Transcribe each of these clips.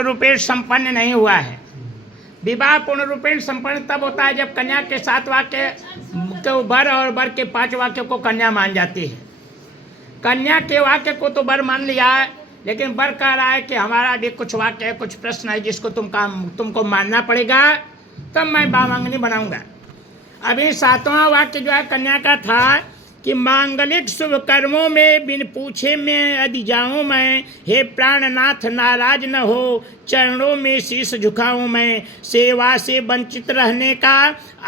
पूर्ण रूपेण संपन्न नहीं हुआ है। विवाह पूर्ण रूपेण संपन्न तब होता है जब कन्या के 7 वाक्य को वर और वर के 5 वाक्य को कन्या मान जाती है। कन्या के वाक्य को तो वर मान लिया है, लेकिन वर कह रहा है कि हमारा भी कुछ वाक्य है, कुछ प्रश्न है जिसको तुमको मानना पड़ेगा, तब मैं वामांगनी बनाऊंगा। अभी 7वां वाक्य जो है कन्या का था कि मांगलिक शुभ कर्मों में बिन पूछे में यदि जाऊं मैं, हे प्राणनाथ नाराज न हो, चरणों में शीश झुकाऊं मैं। सेवा से वंचित रहने का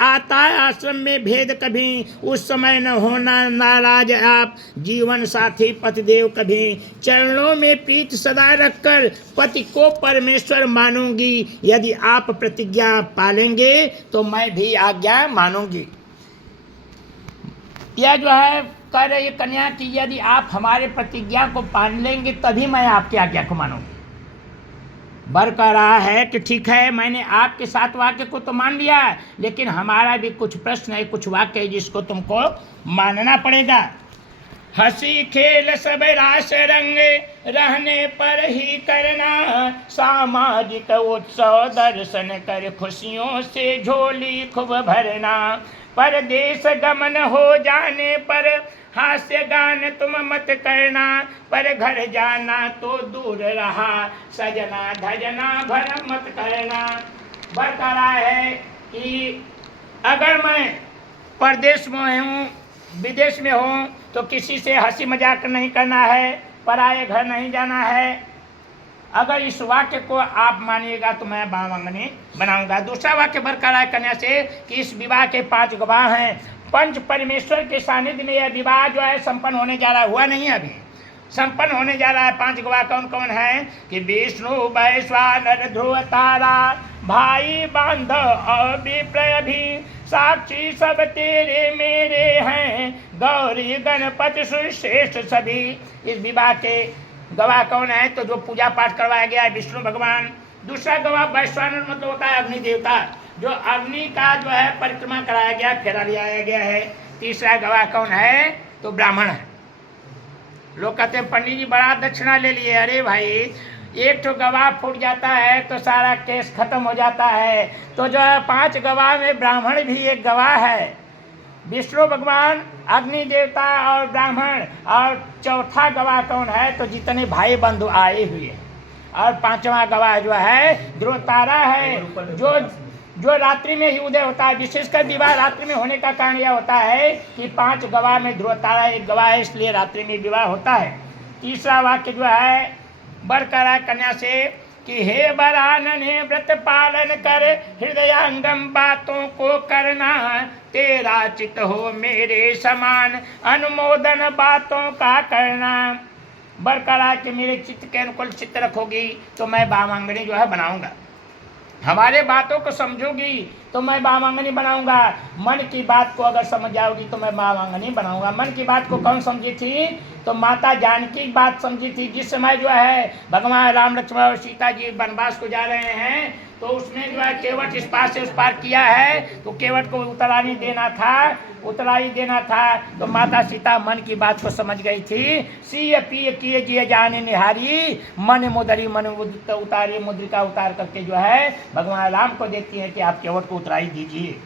आता आश्रम में भेद कभी, उस समय न होना नाराज आप, जीवन साथी पतिदेव कभी। चरणों में प्रीत सदा रखकर पति को परमेश्वर मानूंगी, यदि आप प्रतिज्ञा पालेंगे तो मैं भी आज्ञा मानूंगी। यह जो है कह रही है कन्या कि यदि आप हमारे प्रतिज्ञा को मान लेंगे तभी मैं आपकी आज्ञा को मानूंगी। वर कह रहा है कि ठीक है, मैंने आपके 7 वाक्य को तो मान लिया, लेकिन हमारा भी कुछ प्रश्न है, कुछ वाक्य है जिसको तुमको मानना पड़ेगा। हंसी खेल सब रास रंग रहने पर ही करना, सामाजिक उत्सव दर्शन कर खुशियों से झोली खूब भरना। परदेश गमन हो जाने पर हास्य गान तुम मत करना, पर घर जाना तो दूर रहा सजना धजना भरम मत करना। बता रहा है कि अगर मैं परदेश में हूँ, विदेश में हूँ, तो किसी से हंसी मजाक नहीं करना है, पराये घर नहीं जाना है। अगर इस वाक्य को आप मानिएगा तो मैं वामांगनी बनाऊंगा। दूसरा वाक्य बरकरार है कन्या से कि इस विवाह के 5 गवाह हैं। पंच परमेश्वर के सानिध्य में यह विवाह जो है संपन्न होने जा रहा है, हुआ नहीं अभी, संपन्न होने जा रहा है। 5 गवाह कौन कौन है कि विष्णु वैश्वानर ध्रुव तारा, भाई बांधव और विप्रय भी, साक्षी सब तेरे मेरे हैं, गौरी गणपति श्रेष्ठ सभी। इस विवाह के गवाह कौन है तो जो पूजा पाठ करवाया गया है विष्णु भगवान। दूसरा गवाह वैश्वानर मतलब होता है अग्नि देवता, जो अग्नि का जो है परिक्रमा कराया गया, फेरा लिया गया है। तीसरा गवाह कौन है तो ब्राह्मण है। लोग कहते हैं पंडित जी बड़ा दक्षिणा ले लिए। अरे भाई, एक तो गवाह फूट जाता है तो सारा केस खत्म हो जाता है। तो जो है 5 गवाह में ब्राह्मण भी एक गवाह है, विष्णु भगवान, अग्नि देवता और ब्राह्मण। और चौथा गवाह कौन है तो जितने भाई बंधु आए हुए हैं। और 5वां गवाह जो है ध्रुव तारा है, जो रात्रि में ही उदय होता है। विशेषकर विवाह रात्रि में होने का कारण यह होता है कि 5 गवाह में ध्रुव तारा एक गवाह है, इसलिए रात्रि में विवाह होता है। तीसरा वाक्य जो है बरकरार कन्या से कि हे वरानने व्रत पालन कर, हृदयांगम बातों को करना, तेरा चित हो मेरे समान, अनुमोदन बातों का करना। बरकरार कि मेरे चित्त के अनुकूल चित्त रखोगी तो मैं वामांगनी जो है बनाऊंगा, हमारे बातों को समझोगी तो मैं वामांगनी बनाऊंगा। मन की बात को अगर समझ जाओगी तो मैं वामांगनी बनाऊंगा। मन की बात को कौन समझी थी तो माता जानकी की बात समझी थी। जिस समय जो है भगवान राम लक्ष्मण और सीता जी वनवास को जा रहे हैं तो उसने जो है केवट इस पार से उस पार किया है, तो केवट को उतराई देना था। तो माता सीता मन की बात को समझ गई थी। सीय पिय किए जिए जाने निहारी, मन मुदरी मन उतारी, मुद्रिका उतार करके जो है भगवान राम को देखती है कि आप केवट को उतराई दीजिए।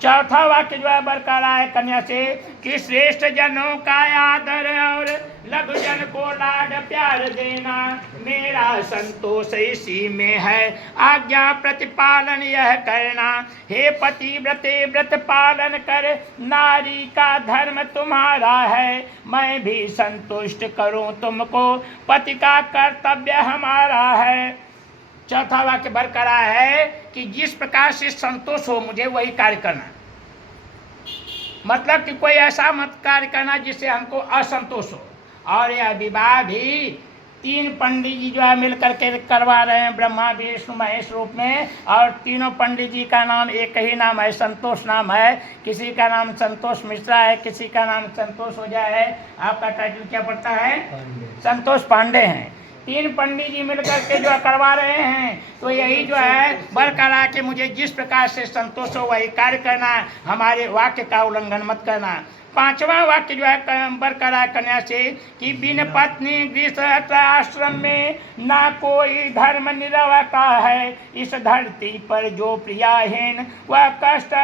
चौथा वाक्य जो है बरकरार है कन्या से कि श्रेष्ठ जनों का आदर और लघु जन को लाड प्यार देना, मेरा संतोष इसी में है, आज्ञा प्रतिपालन यह करना। हे पति व्रते व्रत पालन कर, नारी का धर्म तुम्हारा है, मैं भी संतुष्ट करूं तुमको, पति का कर्तव्य हमारा है। चौथा वाक्य बरकरार है कि जिस प्रकार से संतोष हो मुझे वही कार्य करना, मतलब कि कोई ऐसा मत कार्य करना जिससे हमको असंतोष हो। और यह विवाह भी 3 पंडित जी जो है मिल करके करवा रहे हैं, ब्रह्मा विष्णु महेश रूप में। और तीनों पंडित जी का नाम एक ही नाम है, संतोष नाम है। किसी का नाम संतोष मिश्रा है, किसी का नाम संतोष ओझा है। आपका टाइटल क्या पड़ता है? संतोष पांडे हैं। 3 पंडित जी मिलकर के जो करवा रहे हैं, तो यही जो है बरकरार कि मुझे जिस प्रकार से संतोष हो वही कार्य करना, हमारे वाक्य का उल्लंघन मत करना। 5वां वाक्य जो है बरकरार कन्या से कि बिन पत्नी गृहस्थ आश्रम में ना कोई धर्म निरवता है, इस धरती पर जो प्रियाहीन वह कष्ट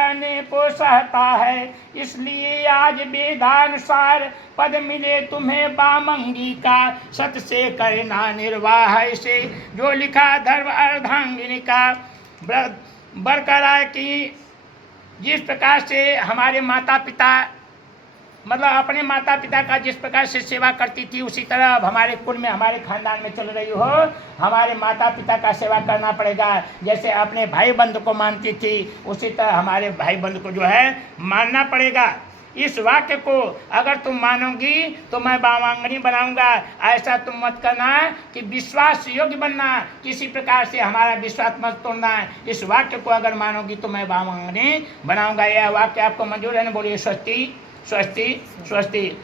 को सहता है। इसलिए आज वेदानुसार पद मिले तुम्हें बामंगी का, सत से करना निर्वाह से जो लिखा धर्म अर्धांगिनी का। बरकरार की जिस प्रकार से हमारे माता पिता मतलब अपने माता पिता का जिस प्रकार से सेवा करती थी, उसी तरह अब हमारे कुल में हमारे खानदान में चल रही हो, हमारे माता पिता का सेवा करना पड़ेगा। जैसे अपने भाई बंधु को मानती थी, उसी तरह हमारे भाई बंधु को जो है मानना पड़ेगा। इस वाक्य को अगर तुम मानोगी तो मैं बामांगनी बनाऊंगा। ऐसा तुम मत करना कि विश्वास योग्य बनना, किसी प्रकार से हमारा विश्वास मत तोड़ना। इस वाक्य को अगर मानोगी तो मैं बामांगनी बनाऊंगा। यह वाक्य आपको मंजूर है ना? बोलिए स्वस्ति स्वस्ति स्वस्ति।